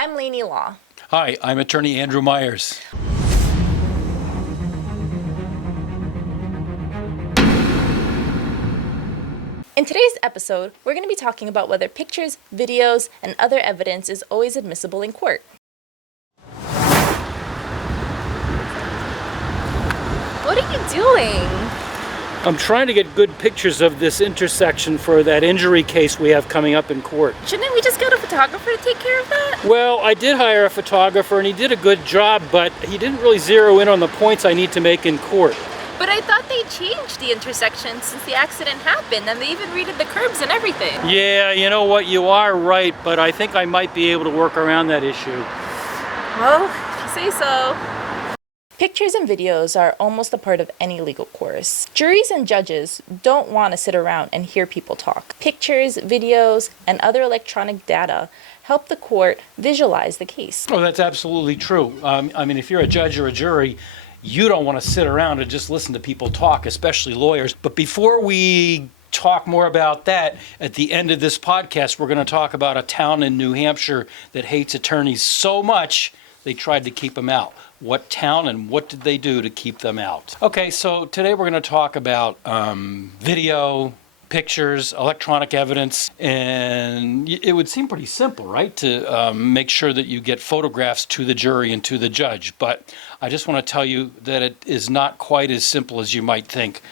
I'm Lainey Law. Hi, I'm attorney Andrew Myers. In today's episode, we're going to be talking about whether pictures, videos, and other evidence is always admissible in court. What are you doing? I'm trying to get good pictures of this intersection for that injury case we have coming up in court. Shouldn't we just get a photographer to take care of that? Well, I did hire a photographer and he did a good job, but he didn't really zero in on the points I need to make in court. But I thought they changed the intersection since the accident happened, and they even redid the curbs and everything. Yeah, you know what, you are right, but I think I might be able to work around that issue. Well, if you say so. Pictures and videos are almost a part of any legal course. Juries and judges don't want to sit around and hear people talk. Pictures, videos, and other electronic data help the court visualize the case. Oh, that's absolutely true. If you're a judge or a jury, you don't want to sit around and just listen to people talk, especially lawyers. But before we talk more about that, at the end of this podcast, we're going to talk about a town in New Hampshire that hates attorneys so much they tried to keep them out. What town and what did they do to keep them out? Okay, so today we're going to talk about video, pictures, electronic evidence, and it would seem pretty simple, right, to make sure that you get photographs to the jury and to the judge. But I just want to tell you that it is not quite as simple as you might think.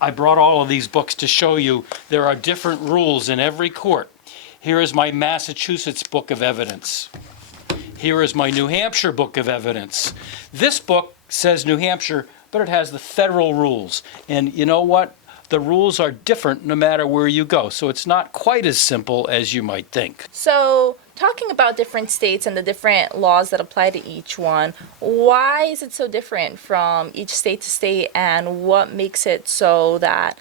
I brought all of these books to show you there are different rules in every court. Here is my Massachusetts Book of Evidence. Here is my New Hampshire Book of Evidence. This book says New Hampshire, but it has the federal rules. And you know what? The rules are different no matter where you go. So it's not quite as simple as you might think. So, talking about different states and the different laws that apply to each one, why is it so different from each state to state, and what makes it so that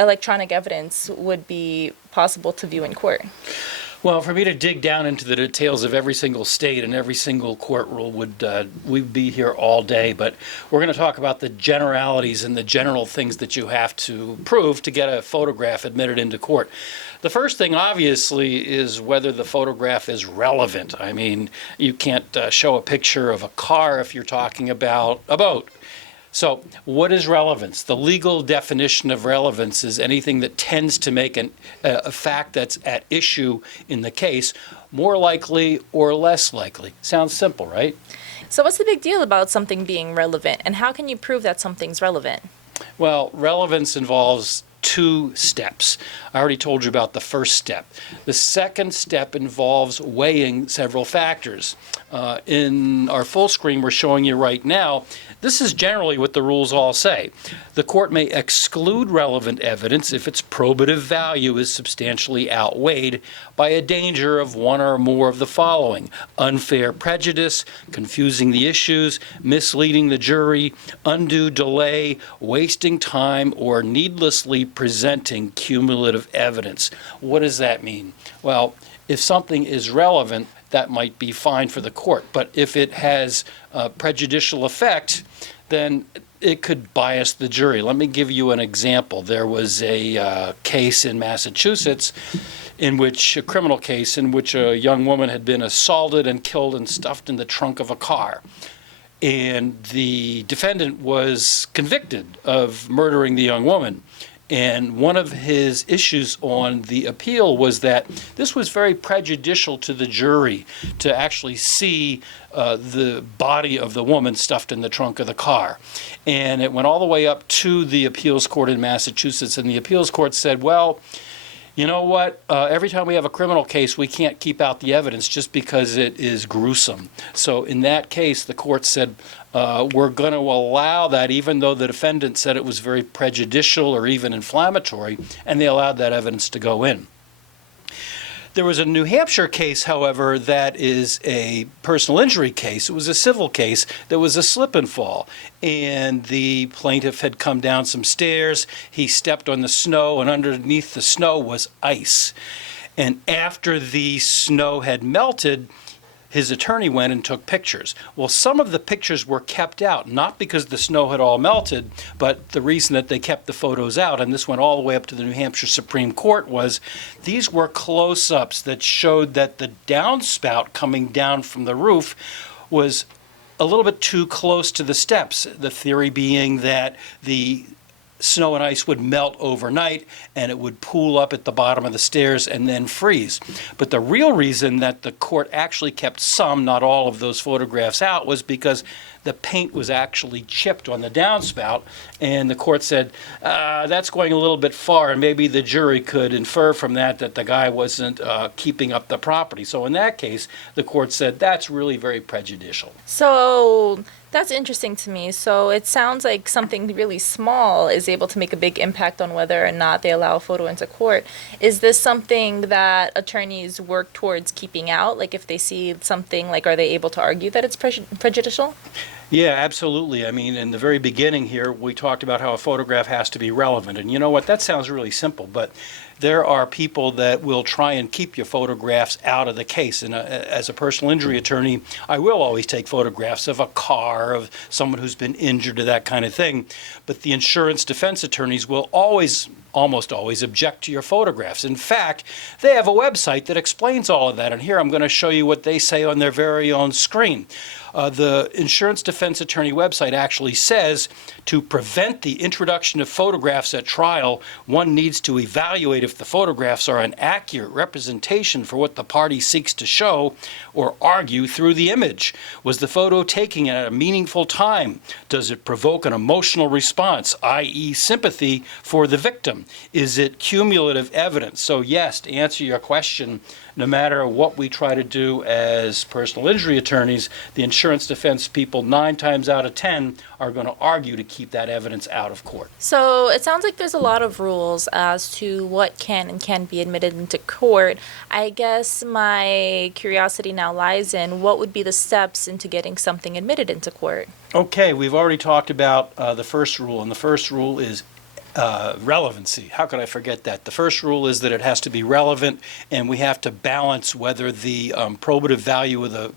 electronic evidence would be possible to view in court? Well, for me to dig down into the details of every single state and every single court rule we'd be here all day, but we're going to talk about the generalities and the general things that you have to prove to get a photograph admitted into court. The first thing, obviously, is whether the photograph is relevant. I mean, you can't show a picture of a car if you're talking about a boat. So what is relevance? The legal definition of relevance is anything that tends to make a fact that's at issue in the case more likely or less likely. Sounds simple, right? So what's the big deal about something being relevant, and how can you prove that something's relevant? Well, relevance involves two steps. I already told you about the first step. The second step involves weighing several factors. In our full screen we're showing you right now, this is generally what the rules all say. The court may exclude relevant evidence if its probative value is substantially outweighed by a danger of one or more of the following: unfair prejudice, confusing the issues, misleading the jury, undue delay, wasting time, or needlessly presenting cumulative evidence. What does that mean? Well, if something is relevant, that might be fine for the court. But if it has a prejudicial effect, then it could bias the jury. Let me give you an example. There was a case in Massachusetts a criminal case in which a young woman had been assaulted and killed and stuffed in the trunk of a car. And the defendant was convicted of murdering the young woman. And one of his issues on the appeal was that this was very prejudicial to the jury to actually see the body of the woman stuffed in the trunk of the car. And it went all the way up to the appeals court in Massachusetts, and the appeals court said, well, you know what, every time we have a criminal case, we can't keep out the evidence just because it is gruesome. So in that case, the court said, we're going to allow that even though the defendant said it was very prejudicial or even inflammatory, and they allowed that evidence to go in. There was a New Hampshire case, however, that is a personal injury case. It was a civil case. There was a slip and fall, and the plaintiff had come down some stairs. He stepped on the snow, and underneath the snow was ice. And after the snow had melted, his attorney went and took pictures. Well, some of the pictures were kept out, not because the snow had all melted, but the reason that they kept the photos out, and this went all the way up to the New Hampshire Supreme Court, was these were close-ups that showed that the downspout coming down from the roof was a little bit too close to the steps. The theory being that the snow and ice would melt overnight and it would pool up at the bottom of the stairs and then freeze. But the real reason that the court actually kept some, not all of those photographs out was because the paint was actually chipped on the downspout, and the court said, that's going a little bit far, and maybe the jury could infer from that that the guy wasn't keeping up the property. So in that case, the court said that's really very prejudicial. So that's interesting to me. So it sounds like something really small is able to make a big impact on whether or not they allow a photo into court. Is this something that attorneys work towards keeping out? Like if they see something, like are they able to argue that it's prejudicial? Yeah, absolutely. I mean, in the very beginning here, we talked about how a photograph has to be relevant. And you know what? That sounds really simple, but there are people that will try and keep your photographs out of the case. And as a personal injury attorney, I will always take photographs of a car, of someone who's been injured, or that kind of thing. But the insurance defense attorneys will almost always object to your photographs. In fact, they have a website that explains all of that. And here I'm going to show you what they say on their very own screen. The insurance defense attorney website actually says to prevent the introduction of photographs at trial, one needs to evaluate if the photographs are an accurate representation for what the party seeks to show or argue through the image. Was the photo taken at a meaningful time? Does it provoke an emotional response, i.e. sympathy for the victim? Is it cumulative evidence? So yes, to answer your question, no matter what we try to do as personal injury attorneys, the insurance defense people 9 times out of 10 are going to argue to keep that evidence out of court. So it sounds like there's a lot of rules as to what can and can't be admitted into court. I guess my curiosity now lies in what would be the steps into getting something admitted into court? Okay, we've already talked about the first rule, and the first rule is relevancy. How could I forget that? The first rule is that it has to be relevant, and we have to balance whether the probative value of the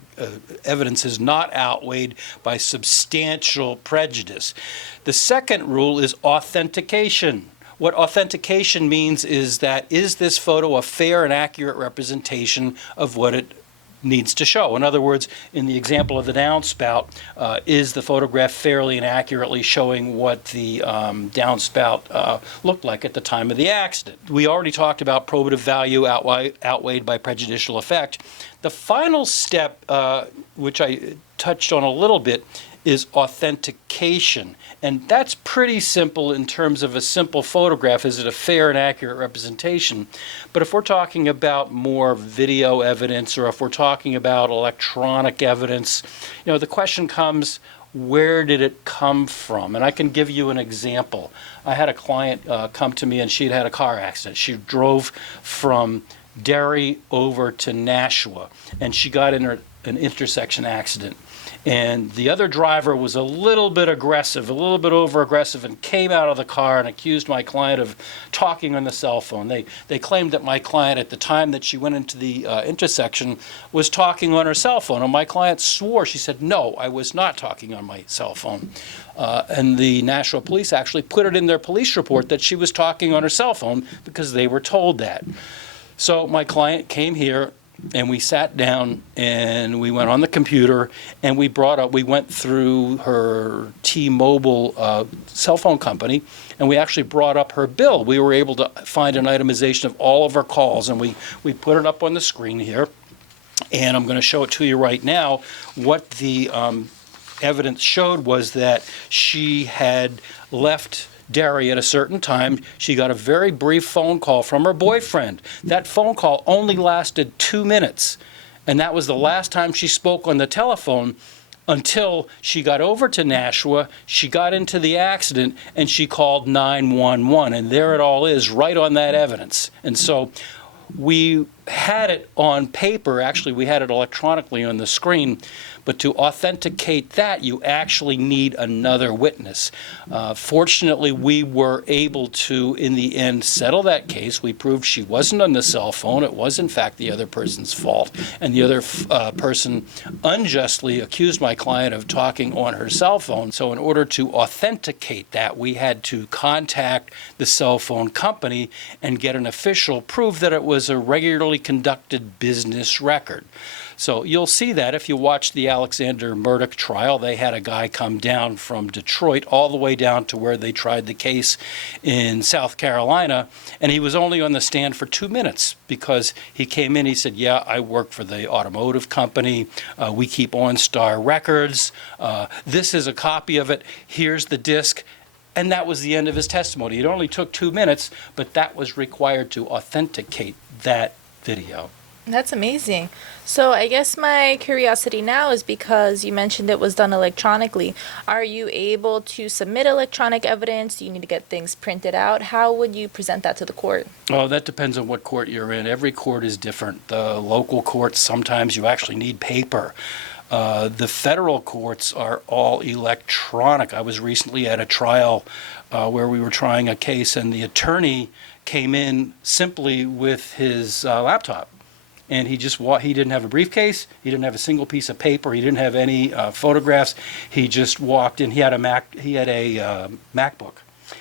evidence is not outweighed by substantial prejudice. The second rule is authentication. What authentication means is that, is this photo a fair and accurate representation of what it needs to show? In other words, in the example of the downspout, is the photograph fairly and accurately showing what the downspout looked like at the time of the accident? We already talked about probative value outweighed by prejudicial effect. The final step, which I touched on a little bit, is authentication. And that's pretty simple in terms of a simple photograph. Is it a fair and accurate representation? But if we're talking about more video evidence, or if we're talking about electronic evidence, the question comes, where did it come from? And I can give you an example. I had a client come to me, and she'd had a car accident. She drove from Derry over to Nashua, and she got in an intersection accident. And the other driver was a little bit aggressive, a little bit over-aggressive, and came out of the car and accused my client of talking on the cell phone. They claimed that my client, at the time that she went into the intersection, was talking on her cell phone. And my client swore. She said, no, I was not talking on my cell phone. And the Nashua police actually put it in their police report that she was talking on her cell phone because they were told that. So my client came here, and we sat down and we went on the computer, and we went through her T-Mobile cell phone company, and we actually brought up her bill. We were able to find an itemization of all of her calls, and we put it up on the screen here, and I'm going to show it to you right now. What the evidence showed was that she had left Derry at a certain time. She got a very brief phone call from her boyfriend. That phone call only lasted 2 minutes, and that was the last time she spoke on the telephone until she got over to Nashua, she got into the accident, and she called 911, and there it all is, right on that evidence. And so we had it on paper. Actually, we had it electronically on the screen. But to authenticate that, you actually need another witness. Fortunately, we were able to, in the end, settle that case. We proved she wasn't on the cell phone. It was, in fact, the other person's fault. And the other person unjustly accused my client of talking on her cell phone. So in order to authenticate that, we had to contact the cell phone company and get an official proof that it was a regularly conducted business record. So you'll see that if you watch the Alexander Murdoch trial. They had a guy come down from Detroit all the way down to where they tried the case in South Carolina, and he was only on the stand for 2 minutes because he came in, he said, yeah, I work for the automotive company, we keep OnStar records, this is a copy of it, here's the disc. And that was the end of his testimony. It only took 2 minutes, but that was required to authenticate that video. That's amazing. So I guess my curiosity now is because you mentioned it was done electronically. Are you able to submit electronic evidence? Do you need to get things printed out? How would you present that to the court? Oh, that depends on what court you're in. Every court is different. The local courts, sometimes you actually need paper. The federal courts are all electronic. I was recently at a trial where we were trying a case, and the attorney came in simply with his laptop. And he didn't have a briefcase, he didn't have a single piece of paper, he didn't have any photographs. He just walked in. He had a MacBook.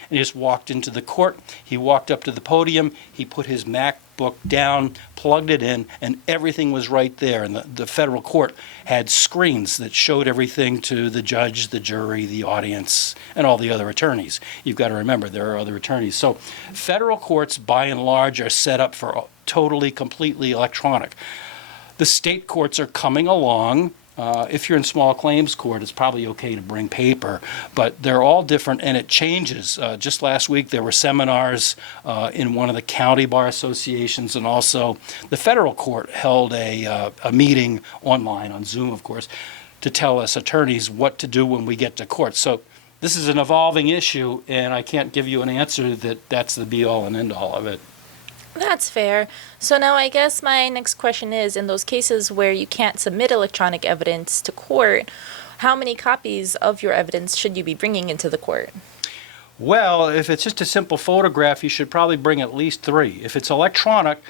And he just walked into the court. He walked up to the podium. He put his MacBook down, plugged it in, and everything was right there. And the federal court had screens that showed everything to the judge, the jury, the audience, and all the other attorneys. You've got to remember there are other attorneys. So federal courts, by and large, are set up for totally, completely electronic. The state courts are coming along. If you're in small claims court, it's probably okay to bring paper, but they're all different and it changes. Just last week there were seminars in one of the county bar associations, and also the federal court held a meeting online, on Zoom of course, to tell us attorneys what to do when we get to court. So this is an evolving issue, and I can't give you an answer that's the be-all and end-all of it. That's fair. So now I guess my next question is, in those cases where you can't submit electronic evidence to court, how many copies of your evidence should you be bringing into the court? Well, if it's just a simple photograph, you should probably bring at least 3. If it's electronic,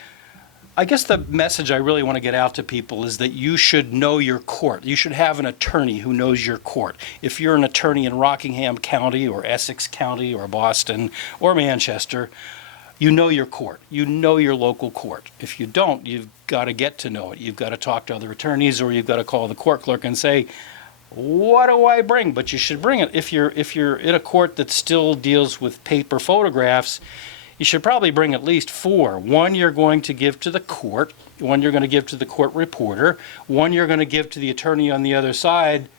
I guess the message I really want to get out to people is that you should know your court. You should have an attorney who knows your court. If you're an attorney in Rockingham County or Essex County or Boston or Manchester, you know your court. You know your local court. If you don't, you've got to get to know it. You've got to talk to other attorneys, or you've got to call the court clerk and say, what do I bring? But you should bring it. If you're in a court that still deals with paper photographs, you should probably bring at least 4. One you're going to give to the court, one you're going to give to the court reporter, one you're going to give to the attorney on the other side.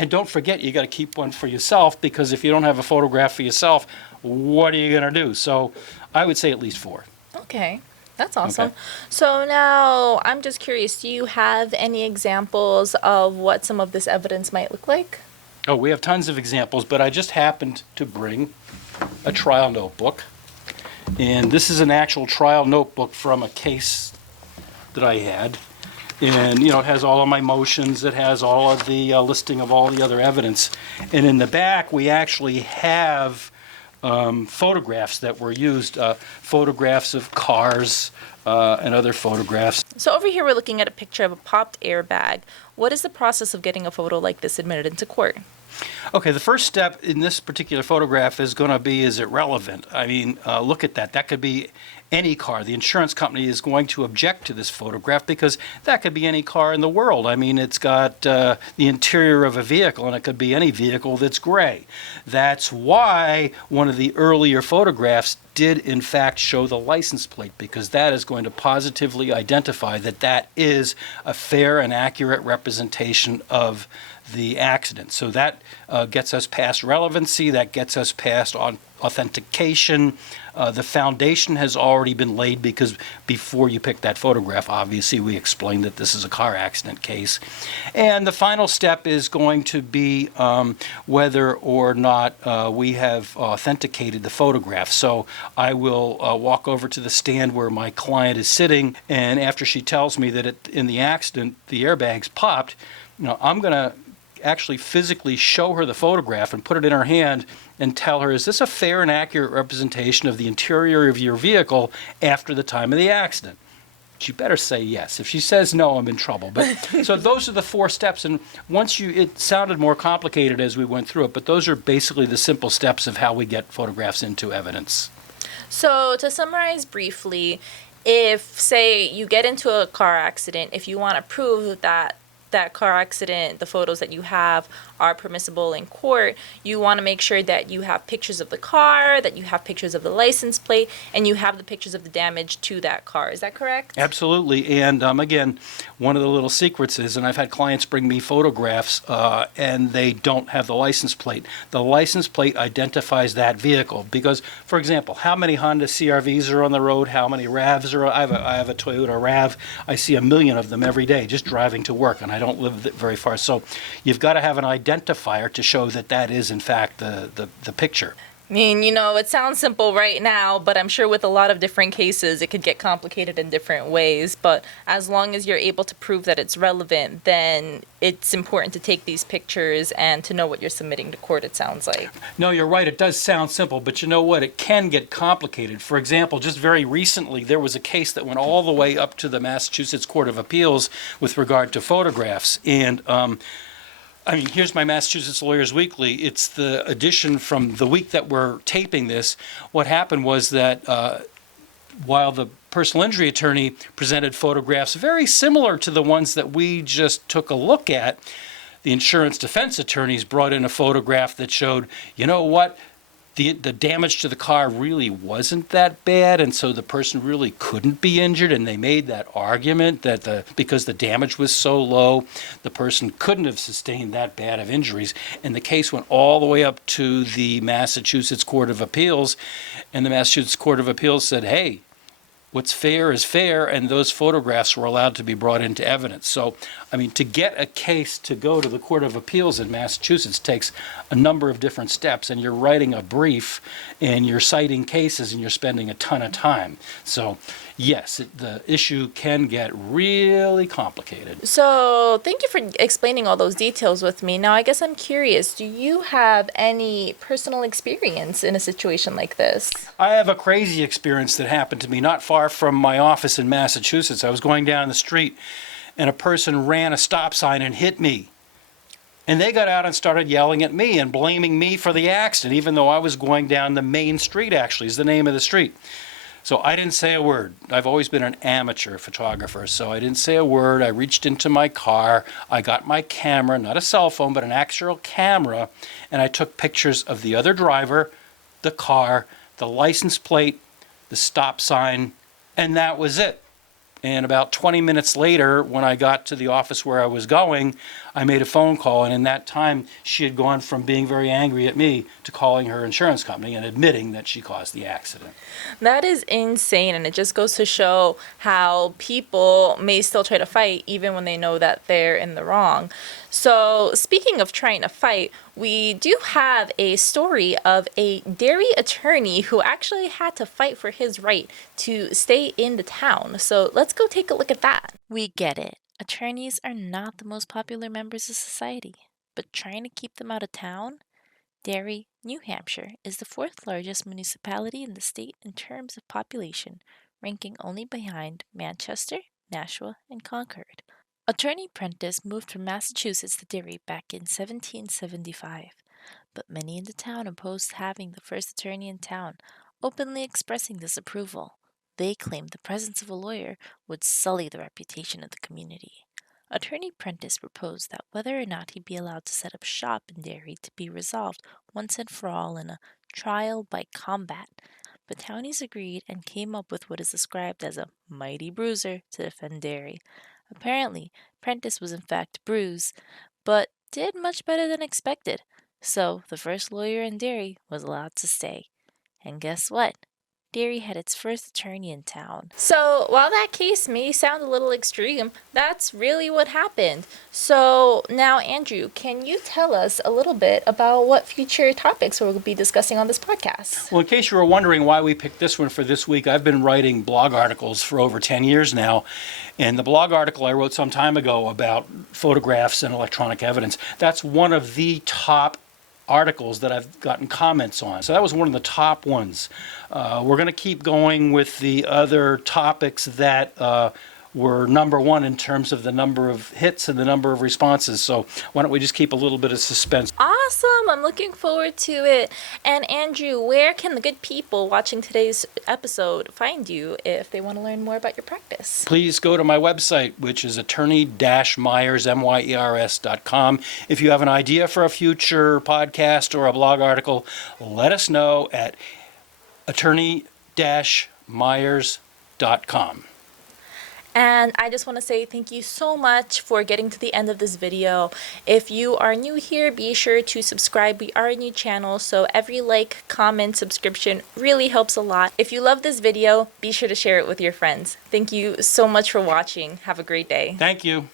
And don't forget, you got to keep one for yourself, because if you don't have a photograph for yourself, what are you going to do? So I would say at least 4. Okay, that's awesome. Okay. So now I'm just curious, do you have any examples of what some of this evidence might look like? Oh, we have tons of examples, but I just happened to bring a trial notebook. And this is an actual trial notebook from a case that I had. And, it has all of my motions. It has all of the listing of all the other evidence. And in the back, we actually have photographs that were used, photographs of cars and other photographs. So over here, we're looking at a picture of a popped airbag. What is the process of getting a photo like this admitted into court? Okay, the first step in this particular photograph is going to be, is it relevant? I mean, look at that. That could be any car. The insurance company is going to object to this photograph because that could be any car in the world. I mean, it's got the interior of a vehicle, and it could be any vehicle that's gray. That's why one of the earlier photographs did in fact show the license plate, because that is going to positively identify that that is a fair and accurate representation of the accident. So that gets us past relevancy, that gets us past on authentication. The foundation has already been laid because before you pick that photograph, obviously we explained that this is a car accident case. And the final step is going to be whether or not we have authenticated the photograph. So I will walk over to the stand where my client is sitting, and after she tells me that in the accident the airbags popped, I'm going to actually physically show her the photograph and put it in her hand and tell her, is this a fair and accurate representation of the interior of your vehicle after the time of the accident? She better say yes. If she says no, I'm in trouble. But so those are the 4 steps, and it sounded more complicated as we went through it, but those are basically the simple steps of how we get photographs into evidence. So to summarize briefly, if, say, you get into a car accident, if you want to prove that car accident, the photos that you have are permissible in court, you want to make sure that you have pictures of the car, that you have pictures of the license plate, and you have the pictures of the damage to that car. Is that correct? Absolutely. And again, one of the little secrets is, and I've had clients bring me photographs and they don't have the license plate. The license plate identifies that vehicle because, for example, how many Honda CR-Vs are on the road? How many RAVs are? I have a Toyota RAV. I see a million of them every day just driving to work, and I don't live very far. So you've got to have an identifier to show that is, in fact, the picture. I mean, it sounds simple right now, but I'm sure with a lot of different cases, it could get complicated in different ways. But as long as you're able to prove that it's relevant, then it's important to take these pictures and to know what you're submitting to court, it sounds like. No, you're right. It does sound simple, but you know what? It can get complicated. For example, just very recently, there was a case that went all the way up to the Massachusetts Court of Appeals with regard to photographs. And here's my Massachusetts Lawyers Weekly. It's the edition from the week that we're taping this. What happened was that while the personal injury attorney presented photographs very similar to the ones that we just took a look at, the insurance defense attorneys brought in a photograph that showed, you know what? The damage to the car really wasn't that bad, and so the person really couldn't be injured, and they made that argument that because the damage was so low, the person couldn't have sustained that bad of injuries. And the case went all the way up to the Massachusetts Court of Appeals, and the Massachusetts Court of Appeals said, hey, what's fair is fair, and those photographs were allowed to be brought into evidence. So, to get a case to go to the Court of Appeals in Massachusetts takes a number of different steps, and you're writing a brief, and you're citing cases, and you're spending a ton of time. So, yes, the issue can get really complicated. So thank you for explaining all those details with me. Now, I guess I'm curious, do you have any personal experience in a situation like this? I have a crazy experience that happened to me not far from my office in Massachusetts. I was going down the street, and a person ran a stop sign and hit me. And they got out and started yelling at me and blaming me for the accident, even though I was going down the main street, actually, is the name of the street. So I didn't say a word. I've always been an amateur photographer, so I didn't say a word. I reached into my car. I got my camera, not a cell phone, but an actual camera, and I took pictures of the other driver, the car, the license plate, the stop sign, and that was it. And about 20 minutes later, when I got to the office where I was going, I made a phone call, and in that time, she had gone from being very angry at me to calling her insurance company and admitting that she caused the accident. That is insane, and it just goes to show how people may still try to fight even when they know that they're in the wrong. So, speaking of trying to fight, we do have a story of a Derry attorney who actually had to fight for his right to stay in the town. So, let's go take a look at that. We get it. Attorneys are not the most popular members of society, but trying to keep them out of town? Derry, New Hampshire, is the 4th largest municipality in the state in terms of population, ranking only behind Manchester, Nashua, and Concord. Attorney Prentice moved from Massachusetts to Derry back in 1775, but many in the town opposed having the first attorney in town, openly expressing disapproval. They claimed the presence of a lawyer would sully the reputation of the community. Attorney Prentice proposed that whether or not he be allowed to set up shop in Derry to be resolved once and for all in a trial by combat, but townies agreed and came up with what is described as a mighty bruiser to defend Derry. Apparently, Prentice was in fact bruised, but did much better than expected, so the first lawyer in Derry was allowed to stay. And guess what? Derry had its first attorney in town. So, while that case may sound a little extreme, that's really what happened. So, now, Andrew, can you tell us a little bit about what future topics we'll be discussing on this podcast? Well, in case you were wondering why we picked this one for this week, I've been writing blog articles for over 10 years now. And the blog article I wrote some time ago about photographs and electronic evidence, that's one of the top articles that I've gotten comments on. So that was one of the top ones. We're going to keep going with the other topics that were number one in terms of the number of hits and the number of responses. So why don't we just keep a little bit of suspense? Awesome! I'm looking forward to it. And Andrew, where can the good people watching today's episode find you if they want to learn more about your practice? Please go to my website, which is attorney-myers, myers.com. If you have an idea for a future podcast or a blog article, let us know at attorney-myers.com. And I just want to say thank you so much for getting to the end of this video. If you are new here, be sure to subscribe. We are a new channel, so every like, comment, subscription really helps a lot. If you love this video, be sure to share it with your friends. Thank you so much for watching. Have a great day. Thank you.